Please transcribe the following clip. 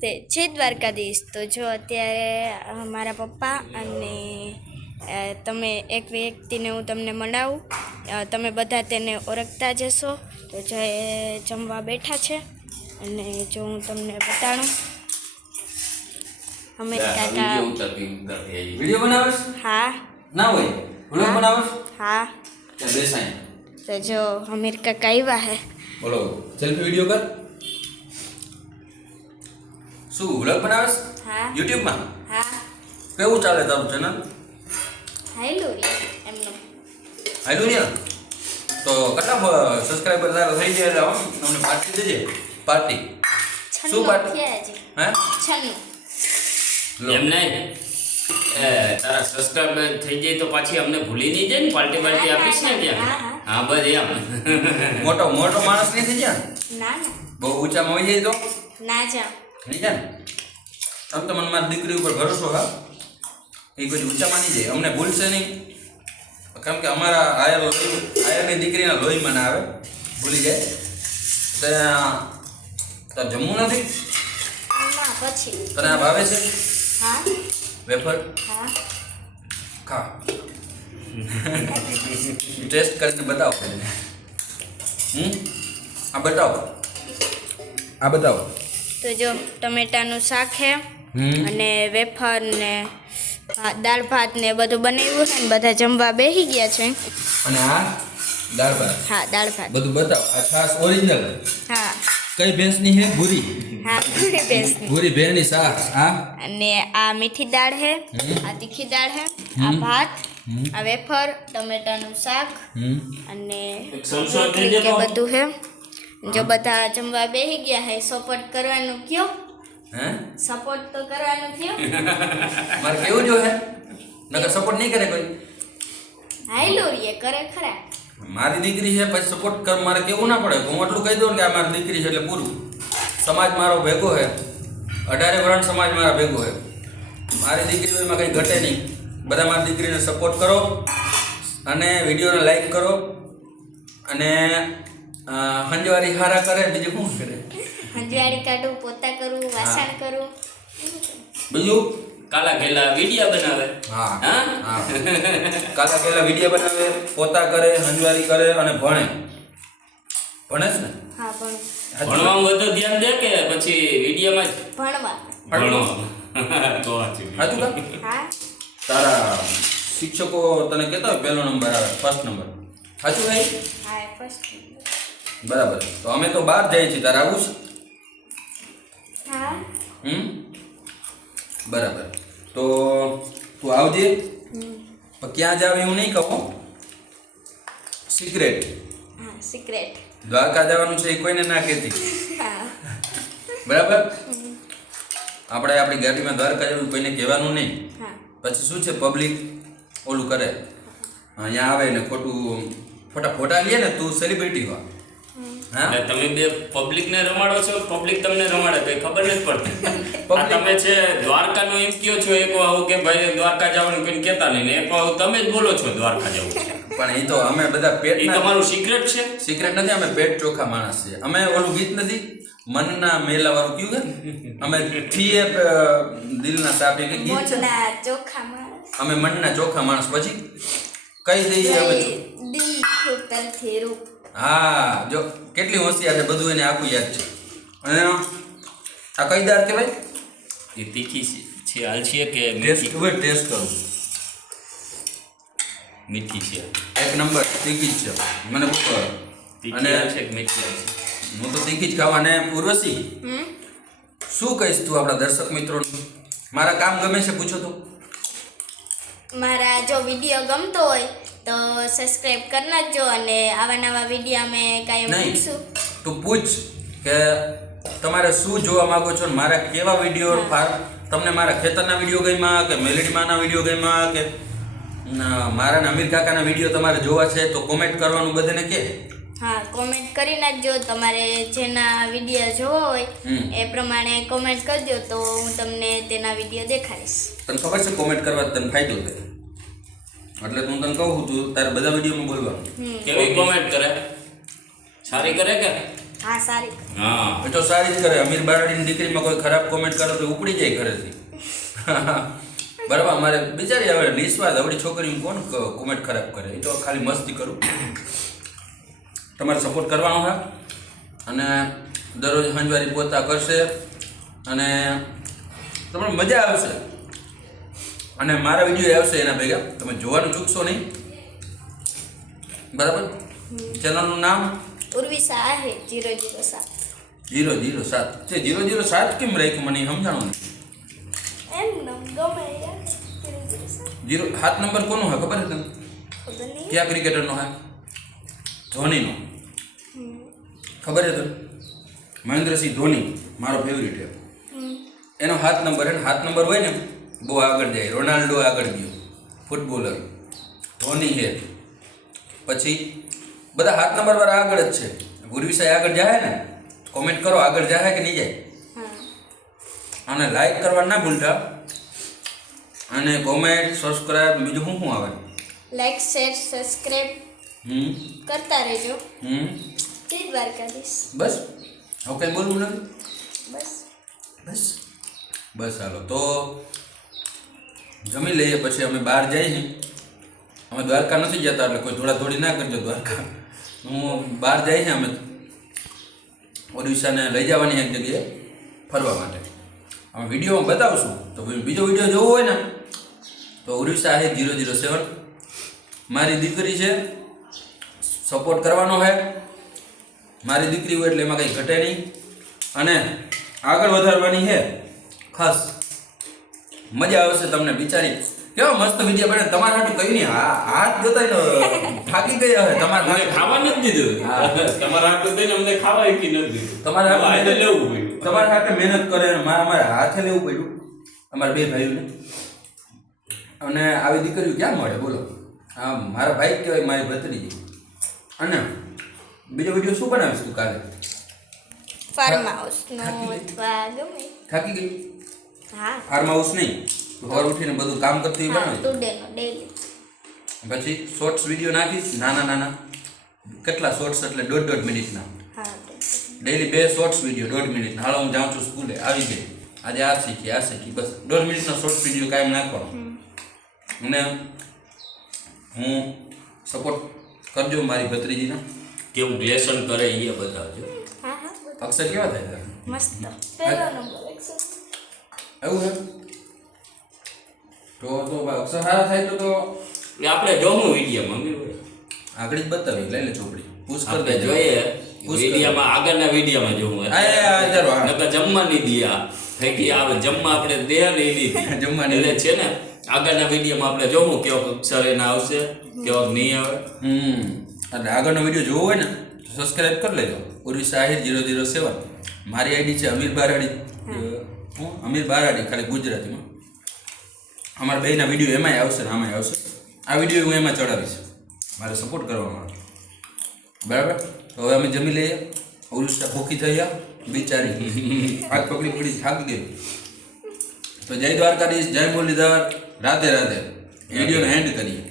નમસ્તે, જય દ્વારકાધીશ. તો જો અત્યારે મારા પપ્પા અને તમે એક વ્યક્તિને હું તમને મળાવું, તમે બધા તેને ઓળખતા જશો. તો જે જમવા બેઠા છે અને જો હું તમને બતાડું, અમીર કાકા વિડિયો બનાવસ? હા. ના હોય વ્લોગ બનાવસ? હા. બેસાય તો જો અમીર કાકા આવ્યા હે. બોલો, સેલ્ફી વિડિયો કર. શું વ્લોગ બનાવસ? હા. YouTube માં? હા. કેવું ચાલે તારું ચેનલ? હાઈલો રે એમનો. હાઈલો રે. તો કેટલા સબસ્ક્રાઇબર તારા થઈ ગયા એટલે અમને પાર્ટી દેજે. પાર્ટી શું પાર્ટી? હે? 96 એમ નહીં તારા સબસ્ક્રાઇબર થઈ જાય તો પાછી અમને ભૂલી નહીં જાય ને, પાર્ટી પાર્ટી આપીશ ને ત્યાં. હા બસ એમ. મોટો માણસ નહીં થઈ ગયા? ના ના બહુ ઊંચામાં હોઈ જાય તો ના જાઓ. નહીં જાય ને? આમ તો મને મારી દીકરી ઉપર ભરોસો હા, એ કોઈ ઊંચામાં નહીં જાય, અમને ભૂલશે નહીં. કેમ કે અમારા આયરની દીકરીના લોહીમાં ના આવે, ભૂલી જાય. તાર જમવું નથી? ના પછી તને આ ભાવે છે હા વેફર? હા ખા. ટેસ્ટ કરીને બતાવો પહેલા. આ બતાવો, આ બતાવો. તો જો ટમેટાનું શાક છે અને વેફર ને દાળ ભાત ને બધું બનાવ્યું છે ને બધા જમવા બેસી ગયા છે. અને આ દાળ ભાત? હા દાળ ભાત. બધું બતાવો. આ છાશ ઓરિજિનલ? હા. કઈ ભેંસની છે? ભૂરી? હા પૂરી બેસની. ભૂરી ભેંસની છાશ. આ અને આ મીઠી દાળ છે, આ તીખી દાળ છે, આ ભાત, આ વેફર, ટમેટાનું શાક અને રોટલી કે બધું છે. જો બધા જમવા બેસી ગયા છે, સપોર્ટ કરવાનું કયો? હે? સપોર્ટ તો કરવાનું કયો? મારે કેવું જો હે? નકર સપોર્ટ નહીં કરે કોઈ. હાઈલો રે કરે ખરા. મારી દીકરી છે પછી સપોર્ટ કર મારે કેવું ના પડે. હું એટલું કહી દઉં કે આ મારી દીકરી છે એટલે પૂરું. સમાજ મારો ભેગો છે, 18 વર્ષ સમાજ મારા ભેગો છે. મારી દીકરીઓમાં કંઈ ઘટે નહીં. બધા મારી દીકરીને સપોર્ટ કરો અને વિડીયોને લાઈક કરો અને હંજવારી હારા કરે. બીજું શું કરે? હંજવાળી કાઢું, પોતા કરું, વાસણ કરું. બીજું કાલા ઘેલા વિડિયા બનાવે. હા હા? હા. કાલા પેલા વિડીયો બનાવે, પોતા કરે, હંજવારી કરે અને ભણે. ભણે છે ને? હા પણ ભણવામાં વધુ ધ્યાન દે કે પછી વિડિયામાં જ? ભણવા. ભણવામાં તો સાચું. સાચું કા? હા તારા શિક્ષકો તને કહેતા હોય પહેલો નંબર આવે, ફર્સ્ટ નંબર. સાચું ભાઈ? હા ફર્સ્ટ. બરાબર. તો અમે તો બહાર જઈએ છીએ, તારે આવું છે? હા બરાબર. તો તું આવજે. પણ ક્યાં જાવ એવું નહીં કહું, સિક્રેટ. હા સિક્રેટ. દ્વારકા જવાનું છે એ કોઈને ના કહેતી, હા બરાબર? આપણે આપણી ગાડીમાં દ્વારકા જવું કોઈને કહેવાનું નહીં. હા પછી શું છે, પબ્લિક ઓલું કરે, અહીંયા આવે ને ખોટું ફોટા લે ને, તું સેલિબ્રિટી હો. હા એટલે તમે બે પબ્લિક ને રમાડો છો, પબ્લિક તમને રમાડે કઈ ખબર નથી પડતી. આ તમે છે દ્વારકાનું એમ કયો છો એક વાવ કે ભાઈ દ્વારકા જવાનું કોઈ કહેતા નહીં ને એક વાવ તમે જ બોલો છો દ્વારકા જવું છે. પણ એ તો અમે બધા પેટ, એ તમારું સિક્રેટ છે. સિક્રેટ નથી, અમે પેટ ચોખ્ખા માણસ છે. અમે ઓલું ગીત નથી મનના મેલા વાળું કયું કે અમે થીએ દિલના સાપે કે ગીત છે, મોટના ચોખા માણસ. અમે મનના ચોખ્ખા માણસ. પછી કઈ દઈએ અમે. દિલ ખોતરથી રૂપ. હા, જો કેટલી હોશિયાર છે, બધું એને આખું યાદ છે. અને આ કઈ દાળ કહેવાય? એ તીખી છે હાલ છે કે ટેસ્ટ મીઠી? હવે ટેસ્ટ કરું. મીઠી છે. એક નંબર તીખી જ છે, મને બહુ ભાવે. તીખી અને હાલ છે કે મીઠી હાલ છે? હું તો તીખી જ ખાવા. અને ઉર્વશી શું કહીશ તું આપણા દર્શક મિત્રોને? મારા કામ ગમે છે પૂછો તો? મારા જો વિડીયો ગમતો હોય તો સબસ્ક્રાઇબ કરી નાખજો અને આવા નવા વિડીયો અમે કાયમ નહીં, મૂકશું. તું પૂછ કે તમારે શું જોવા માંગો છો ને મારા કેવા વિડીયો. તમને મારા ખેતરના વિડીયો ગમ્યા કે મેલેડીમાંના વિડીયો ગમ્યા કે મારા અમીર કાકાના વિડીયો તમારે જોવા છે તો કોમેન્ટ કરવાનું બધાને કે. હા કોમેન્ટ કરી નાખજો. તમારે જેના વિડીયો જોવો હોય એ પ્રમાણે કોમેન્ટ કરજો તો હું તમને તેના વિડીયો દેખાડીશ. તને ખબર છે કોમેન્ટ કરવા તને ફાયદો થાય, એટલે હું તને કહું તું તારે બધા વિડીયોમાં બોલવાનું. કેવી કોમેન્ટ કરે? સારી કરે કે હા સારી. હા એ તો સારી જ કરે. અમીર બારાડીની દીકરીમાં કોઈ ખરાબ કોમેન્ટ કરે તો ઉપડી જાય ઘરેથી. બરાબર. અમારે બિચારી હવે નિસ્વાર્થ આવડી છોકરીઓ કોણ કોમેન્ટ ખરાબ કરે? એ તો ખાલી મસ્તી કરું. તમારે સપોર્ટ કરવાનો છે અને દરરોજ હંજવારી પોતા કરશે અને તમને મજા આવશે અને મારા વિડીયો આવશે એના ભેગા. તમે જોવાનું ચૂકશો નહીં. બરાબર. ચેનલનું નામ ઉર્વિશા આહિર 007. 007. તે 007 કેમ રાખ્યું મને સમજાણું નહીં. એમ નામ ગમે યાર 007. 7 નંબર કોનો હોય ખબર છે તને? ખબર નહીં. કયા ક્રિકેટરનો હોય? ધોનીનો. ખબર છે તને? મહેન્દ્રસિંહ ધોની મારો ફેવરિટ છે. એનો 7 નંબર છે ને 7 નંબર હોય ને બહુ આગળ જાય. રોનાલ્ડો આગળ ગયો ફૂટબોલર. ધોની છે. પછી બધા 7 નંબર વાળા આગળ જ છે. ઉર્વિશા આગળ જાય ને કોમેન્ટ કરો આગળ જાય કે નહીં જાય. અને લાઈક કરવા ના ભૂલતા અને કોમેન્ટ સબસ્ક્રાઇબ બીજું શું શું આવે? લાઈક શેર સબસ્ક્રાઇબ કરતા રહેજો. જય દ્વારકાધીશ. બસ હવે કંઈ બોલવું નથી. બસ બસ બસ હાલો તો જમી લઈએ પછી અમે બહાર જઈએ. અમે દ્વારકા નથી જતા એટલે કોઈ દોડાદોડી ના કરજો દ્વારકા. હું બહાર જઈએ છીએ અમે ઓડિશાને લઈ જવાની એક જગ્યાએ ફરવા માટે. અમે વિડીયોમાં બતાવશું. તો બીજો વિડીયો જોવો હોય ને તો ઓડિશા છે 007 મારી દીકરી છે. સપોર્ટ કરવાનો છે. મારી દીકરી હોય એટલે એમાં કંઈ ઘટે નહીં અને આગળ વધારવાની છે ખાસ. મજા આવશે તમને. બિચારી કેવો મસ્ત વિડીયો બને. તમારા હાટું કઈ નહીં હાથ જોતા થાકી ગયા હવે. તમારે ખાવા નથી દીધું. તમારા હાટું થઈને અમને ખાવા એકી નથી દીધું. તમારે હાથે લેવું પડ્યું. તમારા હાથે મહેનત કરે અને અમારે હાથે લેવું પડ્યું અમારા બે ભાઈઓને. અને આવી દીકરીઓ ક્યાં મળે બોલો? હા મારા ભાઈ જ કહેવાય, મારી ભત્રીજી. અને બીજો વિડીયો શું બનાવીશ તું કાલે? ફાર્મ હાઉસનો અથવા ગમે. થાકી ગઈ? હા ફાર્મ હાઉસ નહીં, સવાર ઉઠીને બધું કામ કરતી હોય બનાવી. ટુડેનો ડેલી. પછી શોર્ટ્સ વિડીયો નાખીશ નાના નાના. કેટલા શોર્ટ્સ એટલે 1.5 મિનિટના. હા ડેલી 2 શોર્ટ્સ વિડીયો 1.5 મિનિટના. હાલો હું જાઉં છું સ્કૂલે, આવી ગઈ આજે આ શીખી આ શીખી. બસ 1.5 મિનિટનો શોર્ટ્સ વિડીયો કાયમ નાખવાનો. અને હું સપોર્ટ કરજો મારી ભત્રીજીને. કેવું લેસન કરે એ બતાવજો. હા હા અક્ષર કેવા થાય છે? મસ્ત. પહેલો નંબર 100. એવું છે તો અક્ષર સારા થાય તો એ આપણે જોવું વિડીયો મમ્મી આગળ જ બતાવી. લઈ લે ચોપડી પુશ કરી આપણે દેજો. જોઈએ પુશ વિડીયોમાં આગળના વિડીયોમાં જોવું નકર જમવા નહીં દિયા થઈ ગઈ આવે જમવા આપણે દે નહીં લીધી જમવા નહીં. એટલે છે ને આગળના વિડીયોમાં આપણે જોવું કેવો અક્ષર એના આવશે કેવો નહીં આવે. એટલે આગળનો વિડીયો જોવો હોય ને તો સબસ્ક્રાઈબ કરી લેજો. ઉર્વિશા આહિર 007. મારી આઈડી છે અમીર બારાડી. અમીર બારાડી ખાલી ગુજરાતીમાં. અમારા બેના વિડીયો એમાંય આવશે ને આમાંય આવશે. આ વિડીયો હું એમાં ચડાવીશ. મારે સપોર્ટ કરવામાં આવે. બરાબર. તો હવે અમે જમી લઈએ. ઉર્વિશા ભૂખી થઈ ગયા બિચારી. હાથ પકડી પકડી થાકી ગઈ. તો જય દ્વારકાધીશ, જય મુરલીધર, રાધે રાધે. વિડીયોનો એન્ડ કરીએ.